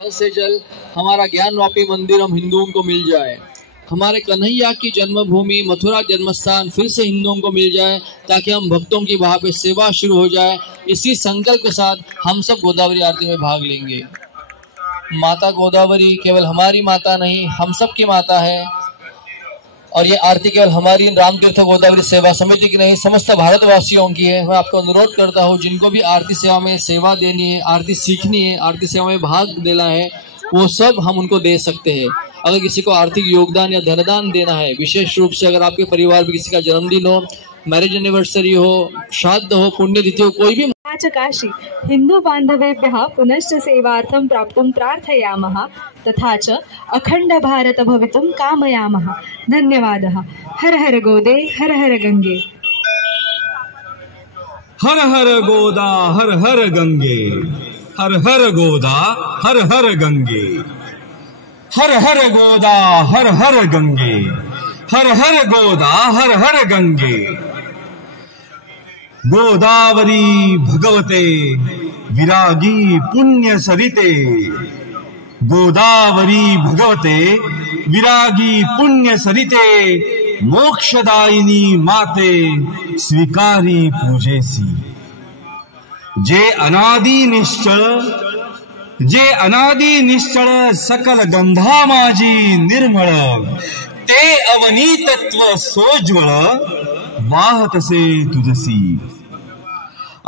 जल्द से जल्द हमारा ज्ञानवापी मंदिर हम हिंदुओं को मिल जाए, हमारे कन्हैया की जन्मभूमि मथुरा जन्मस्थान फिर से हिंदुओं को मिल जाए, ताकि हम भक्तों की वहाँ पे सेवा शुरू हो जाए। इसी संकल्प के साथ हम सब गोदावरी आरती में भाग लेंगे। माता गोदावरी केवल हमारी माता नहीं, हम सब की माता है, और ये आरती केवल हमारी रामतीर्थ गोदावरी सेवा समिति की नहीं, समस्त भारतवासियों की है। मैं आपको अनुरोध करता हूँ, जिनको भी आरती सेवा में सेवा देनी है, आरती सीखनी है, आरती सेवा में भाग देना है, वो सब हम उनको दे सकते हैं। अगर किसी को आर्थिक योगदान या धनदान देना है, विशेष रूप से अगर आपके परिवार में किसी का जन्मदिन हो, मैरिज एनिवर्सरी हो, श्राद्ध हो, पुण्यतिथि हो, कोई भी काशी हिंदू बांधवेभ्यः पुनश्च सेवार्थं प्राप्तुं प्रार्थयामः, तथा च अखंड भारत भवितुं कामयामः। धन्यवादः। हर हर गोदे, हर हर गंगे। हर हर गोदा, हर हर गंगे। हर हर गोदा, हर हर गंगे। हर हर गोदा, हर हर गंगे। हर हर गोदा, हर हर गंगे। गोदावरी भगवते विरागी पुण्य सरिते। गोदावरी भगवते विरागी पुण्य सरिते, मोक्षदायिनी माते स्वीकारी पूजेसी। जे अनादि निश्चळ सकल गंधा माझी निर्मळ, ते अवनीतत्व सोज्वळ वाहतसे तुझसी।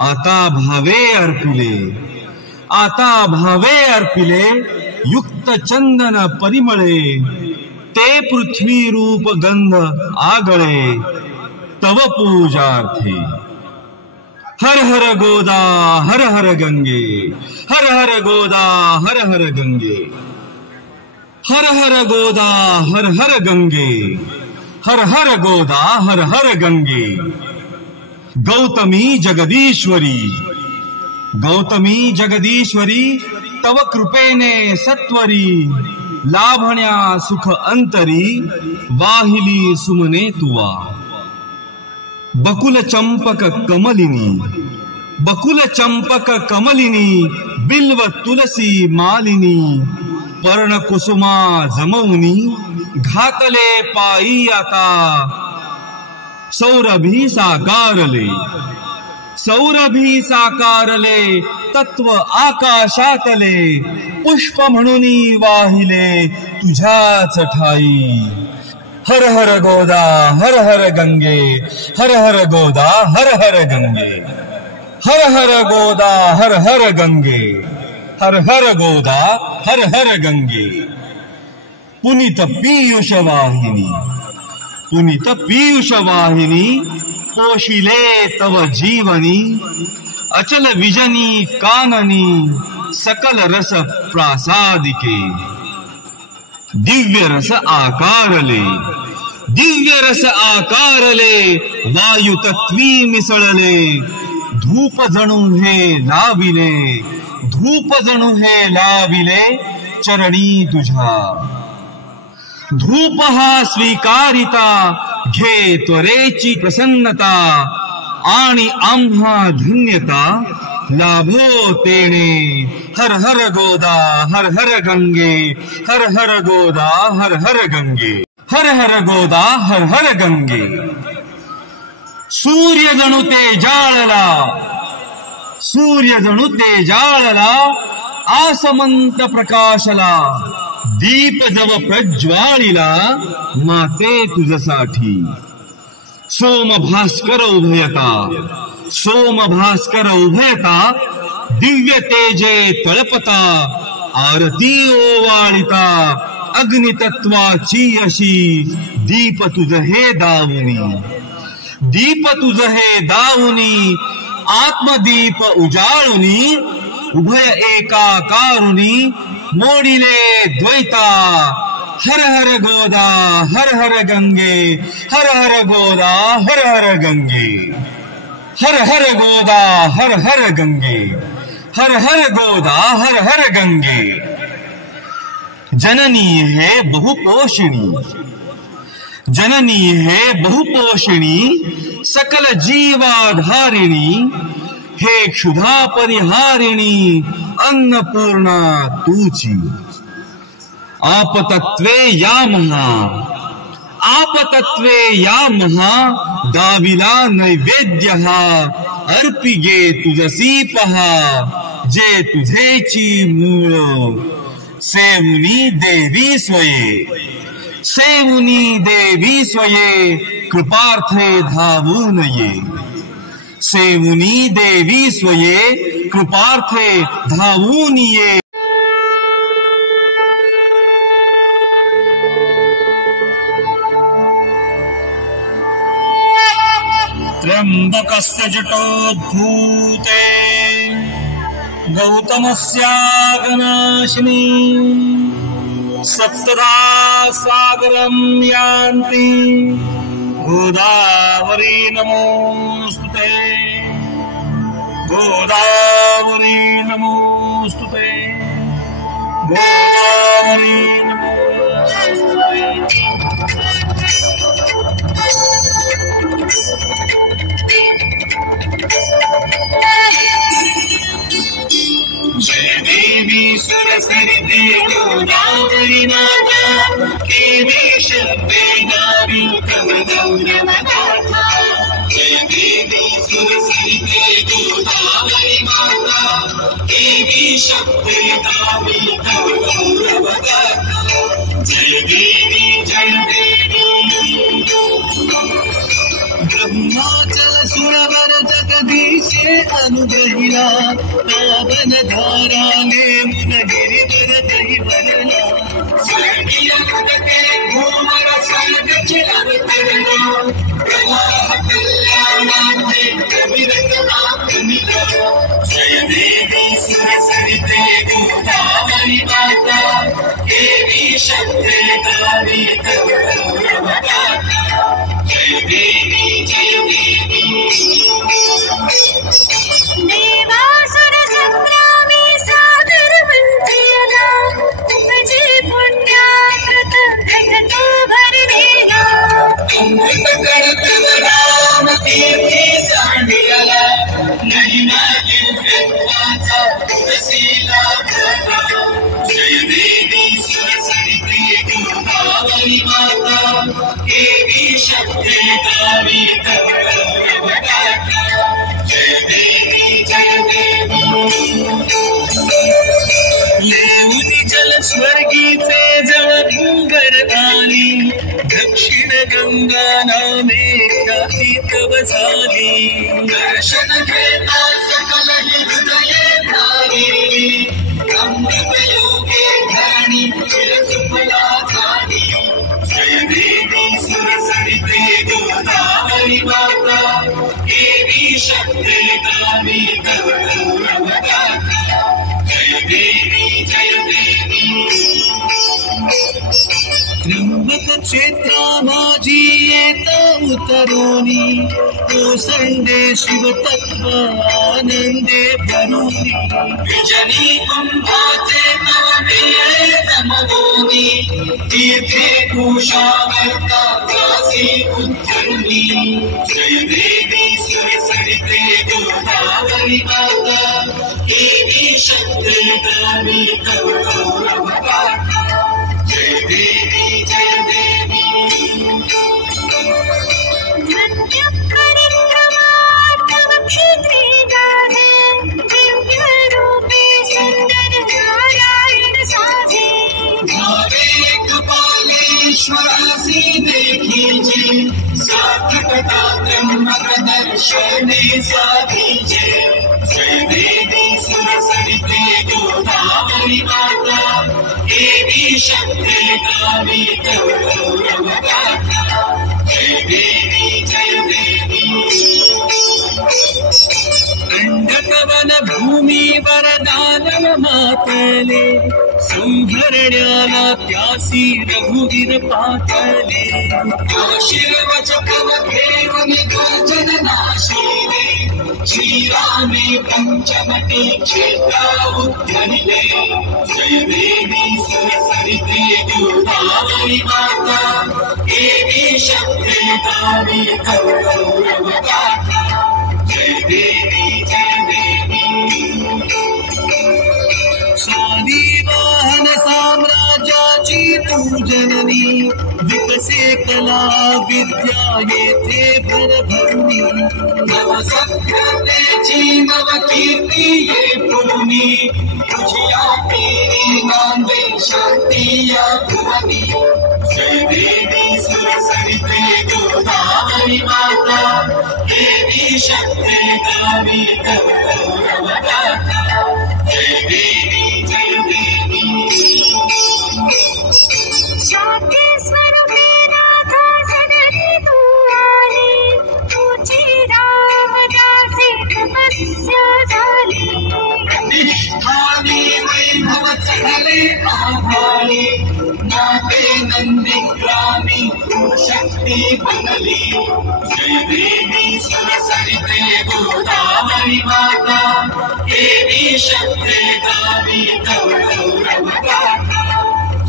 आता भावे अर्पिले युक्त चंदन परिमळे, ते पृथ्वी रूप गंध आगळे तव पूजार्थे। हर हर गोदा, हर हर गंगे। हर हर गोदा, हर हर गंगे। हर हर गोदा, हर हर गंगे। हर हर गोदा, हर हर गंगे। गौतमी जगदीश्वरी तव कृपेने सत्वरी, लाभण्या सुख अंतरी वाहिली सुमने तुवा। बकुल चंपक कमलिनी बिल्व तुलसी मालिनी, पर्ण कुसुमा जमवनी घातले पायी आता। सौरभी साकारले तत्व आकाशातले, पुष्प म्हणूनी वाहिले तुझ्याच ठाई। हर हर गोदा, हर हर गंगे। हर हर गोदा, हर हर गंगे। हर हर गोदा, हर हर गंगे। हर हर गोदा, हर हर गंगे। पुनीत पीयूष वाहिनी पोशिले तव जीवनी, अचल विजनी काननी सकल रस प्रासादिके। दिव्य रस आकारले वायु तत्वी मिसळले, धूप जणू हे लाविले चरणी तुझा। धूप हा स्वीकारिता घे त्वरेची प्रसन्नता, आणि आम्हा धन्यता लाभो तेणे। हर हर गोदा, हर हर गंगे। हर हर गोदा, हर हर गंगे। हर हर गोदा, हर हर गंगे। सूर्य जणू ते जाळला आसमंत प्रकाशला, दीप जव प्रज्वाळीला माते तुझसाठी। सोम भास्कर उभयता दिव्य तेजे तळपता, आरती ओवाळिता अग्नितत्वाची अशी। दीप तुझ हे दावुनी आत्मदीप उजाळुनी, उभय एकाकारुनी मोडिले द्वैता। हर हर गोदा, हर हर गंगे। हर हर गोदा, हर हर गंगे। हर हर गोदा, हर हर गंगे। हर हर गोदा, हर हर गंगे। जननी है बहुपोषिणी सकल जीवाधारिणी, हे क्षुधा परिहारिणी अन्नपूर्णा तूची। आपतत्वे या महा, आपतत्वे या महा, दाविला नैवेद्य अर्पिगे तुझसी पहा, जे तुझेची मूळ। सेवुनी देवी स्वये, सेवुनी देवी स्वये, कृपार्थे धावून ये। सेवुनी देवी स्वये, कृपार्थे धावून ये। त्र्यंबकस्य जटोद्भूते गौतमस्यागनाशिनी, सप्तधा सागरं यान्ति गोदावरी नमोस्तुते, गोदावरी नमोस्तुते, गोदावरी नमोस्तुते। जय देवी सरस्वती गोदावरी माता, देवी शक्ति गावी तव गौरव गाथा। जय देवी सरस्वती गोदावरी माता, देवी शक्ति गावी तव गौरव गाथा। जय देवी जय देवी। ब्रह्माचल सुरवर जगदीशे अनुग्रहिला, पावन धारा ने मुन गिरिवर दहि भरला। स्वर्गीय उदके भूमर स्वर्ग चिरंतरना, प्रवाह कल्याणार्थे कविरत नाथनिला। जय देवी सरस्वती गोदावरी माता, देवी शक्ति गावी तव गौरव गाथा। जय देवी जय देवी। देवासुर संग्रामे सागर मंथयला, उपजे पुण्याकृत घटतो भरलेला। अमृत कर्तव राम तीर्थी सांडियला, महिमा दिव्यत्वाचा तुलसीला भरला। जय देवी सरस्वती गोदावरी माता, देवी शक्ति गावी तव गौरव गाथा। जय देवी जय देवी। लेऊनी जल स्वर्गीचे जळ डोंगर आली, दक्षिण गंगा नामे ख्याती तव झाली। दर्शन घेता सकल हृदये धारी, अमृत योगे ध्यानी चिरसुफला झाली। जय देवी सरस्वती गोदावरी माता, देवी शक्ति गावी तव गौरव गाथा। जय देवी जय देवी। त्र्यंबक क्षेत्रा माझी येता उतरोनी, ओसंडे शिवतत्व आनंदे भरोनी। विजनी कुंभाचे तव मेळे जमवोनी, तीर्थे कुशावर्ता दासी उज्जयिनी। जय देवी सरस्वती गोदावरी माता, देवी शक्ति गावी तव गौरव गाथा। जय देवी जय देवी। तव क्षेत्रे गाधे, दिव्य रूपे सुंदर नारायण साजे। भावे कपालेश्वरासी देखीजे, सार्थकता त्र्यंबक दर्शने साधीजे। जय देवी सरस्वती गोदावरी माता, देवी शक्ति गावी तव गौरव गाथा। जय देवी जय देवी। अंडकवन भूमी वरदानव मातले, संहरण्याला त्यासी रघुवीर पातले। आशीर्वच कव घेऊन दुर्जन नाशिले, श्रीरामे पंचवटी क्षेत्रा उद्धरिले। जय देवी सरस्वती गोदावरी माता, देवी शक्ति गावी तव गौरव गाथा। जय देवी जय देवी। जननी विकसे कला विद्या येथे भरभरणी नवसभ्यतेची नवकीर्ती ये पुरणी तुझिया केली नांदे शांती या भुवनी जय देवी सुरसरिते गोदावरी माता देवी शक्ते गावी तव गौरव गाथा जय देवी जय देवी शांती स्वरूपे नाथा सनदी तू आली तुझी रामदासी तपस्या झाली प्रतिष्ठानी वैभव चढले आभाळी नाते नंदीग्रामी तू शक्ती बनली जय देवी सरसरिते गोदावरी माता देवी शक्ते गावी तव गौरव गाथा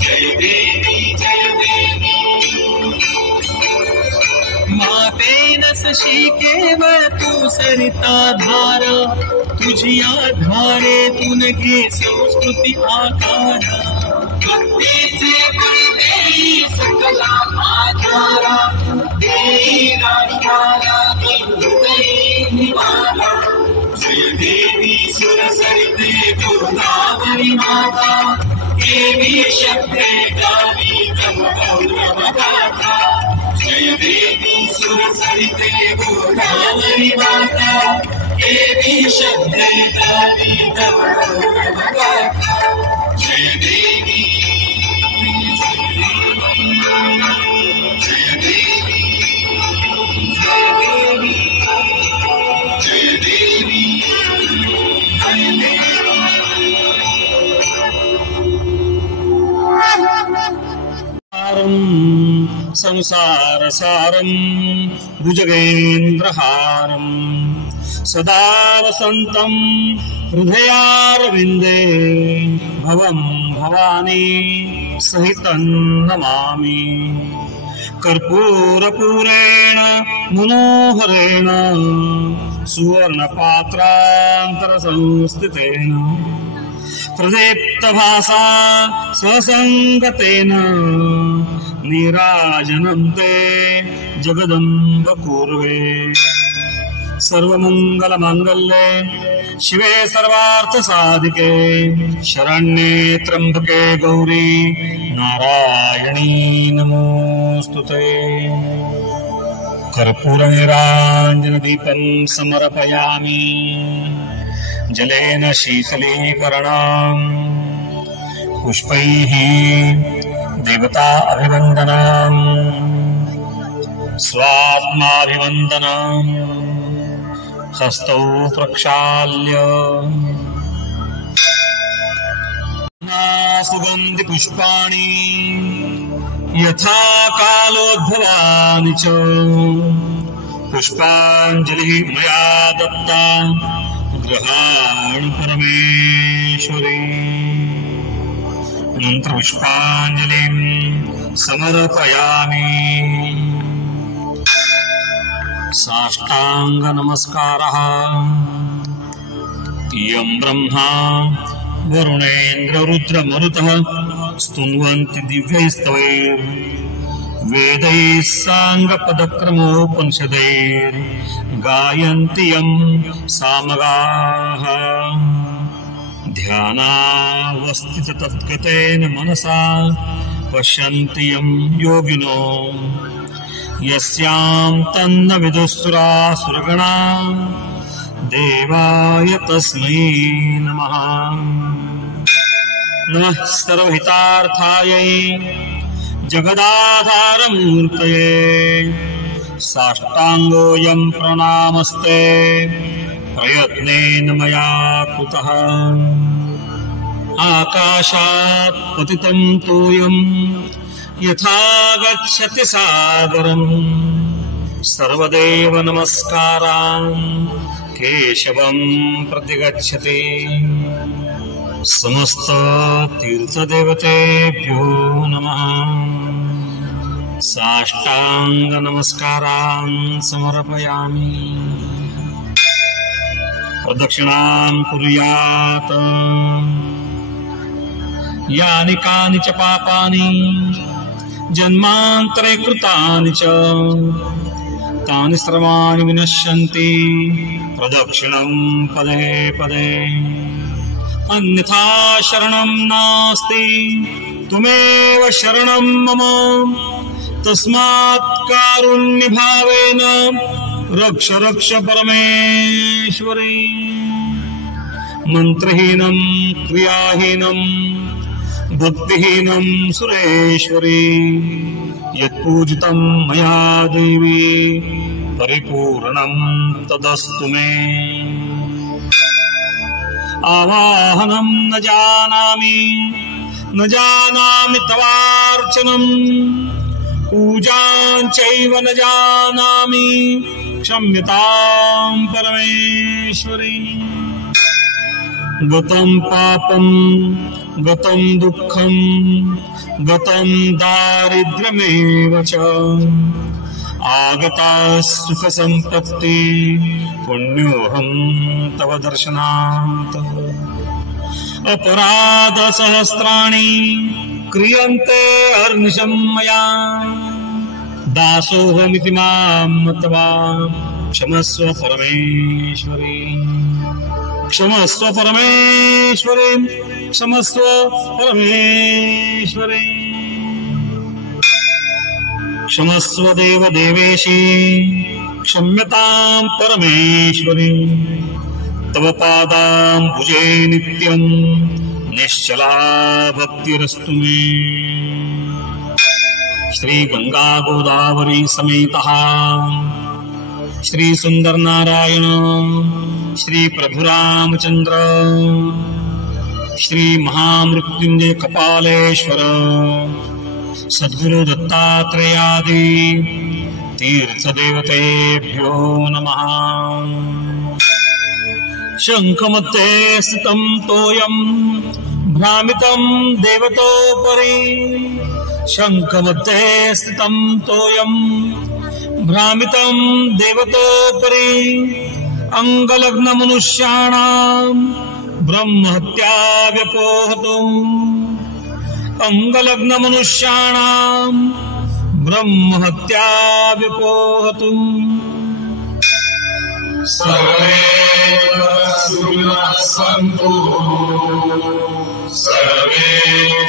जय देवी जय देवी माते नसशी केवळ तू सरिता धारा तुझिया धारेतून घे संस्कृती आकार भक्तीचे बळ देई सकला आधारा देई राष्ट्राला हृदयी निवारा जय देवी सुरसरिते गोदावरी माता देवी शक्ते गावी तव गौरव गाथा जय देवी सुरसरिते गोदावरी माता देवी शक्ते गावी तव गौरव गाथा जय देवी जय देवी जय देवी जय देवी जय देवी संसारसारं भुजगेन्द्रहारं सदा वसन्तं हृदयारविन्दे भवं भवानी सहितं नमामि कर्पूरपूरेण मनोहरेण सुवर्णपात्रान्तरसंस्थितेन प्रदीप्तभासा स्वसङ्गतेन नीराजनन्ते जगदम्ब पूर्वे सर्वमङ्गलमाङ्गल्ये शिवे सर्वार्थसाधिके शरण्ये त्र्यम्बके गौरी नारायणी नमोऽस्तुते कर्पूरनिराञ्जनदीपं समर्पयामि जलेन शीतलीकरणं पुष्पैः देवता अभिवन्दनं स्वात्माभिवन्दनं हस्तौ प्रक्षाल्य सुगन्धि पुष्पाणि यथा कालोद्भवानि च पुष्पाञ्जलिः मया दत्ता गृहाणु परमेश्वरी मंत्रपुष्पाञ्जलिं समर्पयामि साष्टांग नमस्कारः यं ब्रह्मा वरुणेन्द्र रुद्र मरुतः स्तुन्वन्ति दिव्यैस्तवैः वेदैः साङ्गपदक्रमोपनिषदैः गायन्ति यं सामगाः ध्यानावस्थिततत्गतेन मनसा पश्यन्ति यं योगिनो यस्यां तन्न विदुःसुरासुरगणा देवाय तस्मै नमः। नमः सर्वहितार्थायै जगदाधारमूर्तये साष्टांगोऽयं प्रणामस्ते प्रयत्नेन मया कृतः। आकाशात् पतितं तोयं यथा गच्छति सागरं सर्वदेव नमस्कारान् केशवं प्रतिगच्छति। समस्त तीर्थदेवतेभ्यो नमः। साष्टांग नमस्कारान् समर्पयामि। प्रदक्षिणां कुर्यात्। यानि कानि च पापानि जन्मान्तरे कृतानि च तानि सर्वाणि विनश्यन्ति प्रदक्षिणं पदे पदे अन्यथा शरणं नास्ति तुमेव शरणं मम तस्मात् कारुण्यभावेन रक्ष रक्ष परमेश्वरी मंत्रहीनं क्रियाहीनं भक्तिहीनं सुरेश्वरी यत्पूजितं मया देवी परिपूर्णं तदस्तु मे आवाहनं न जानामि तवार्चनं पूजां चैव न जानामि क्षम्यतां परमेश्वरी गतं पापं गतं दुःखं गतं दारिद्र्यमेव च आगता सुखसम्पत्ति पुण्योऽहं तव दर्शनात् अपराधसहस्राणि क्रियन्ते अहर्निशं मया दासोऽहमिति मां मत्वा क्षमस्व परमेश्वरी क्षमस्व परमेश्वरी क्षमस्व परमेश्वरी क्षमस्व देव देवेशी क्षम्यतां परमेश्वरी तव पादाम्बुजे नित्यं निश्चला भक्तिरस्तु मे श्री गंगा गोदावरी समेतः श्री सुंदर नारायण श्री प्रभु रामचंद्र श्री महामृत्युंजय कपालेश्वर सद्गुरु दत्तात्रेयादि तीर्थदेवतेभ्यो नमः। शंखमध्ये स्थितं तोयं भ्रामितं देवतोपरि शंखमध्ये स्थितं तोयं भ्रामितं देवतोपरि अंगलग्न मनुष्याणां ब्रह्महत्या व्यपोहतु अंगलग्न मनुष्याणां ब्रह्महत्या व्यपोहतु सर्वे सुखिनः सन्तु सर्वे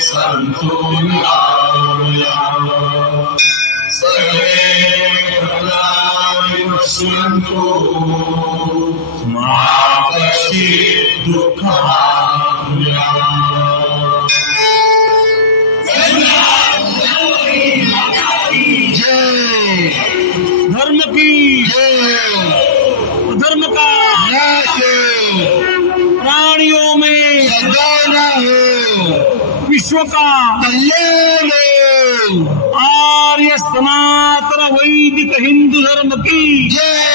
सन्तु निरामयाः सर्वे भद्राणि पश्यन्तु मा कश्चित् दुःखमाप्नुयात्। धर्म की धर्म का प्राणियों में विश्व का कल्याण आर्य सनातन वैदिक हिंदू धर्म की जय।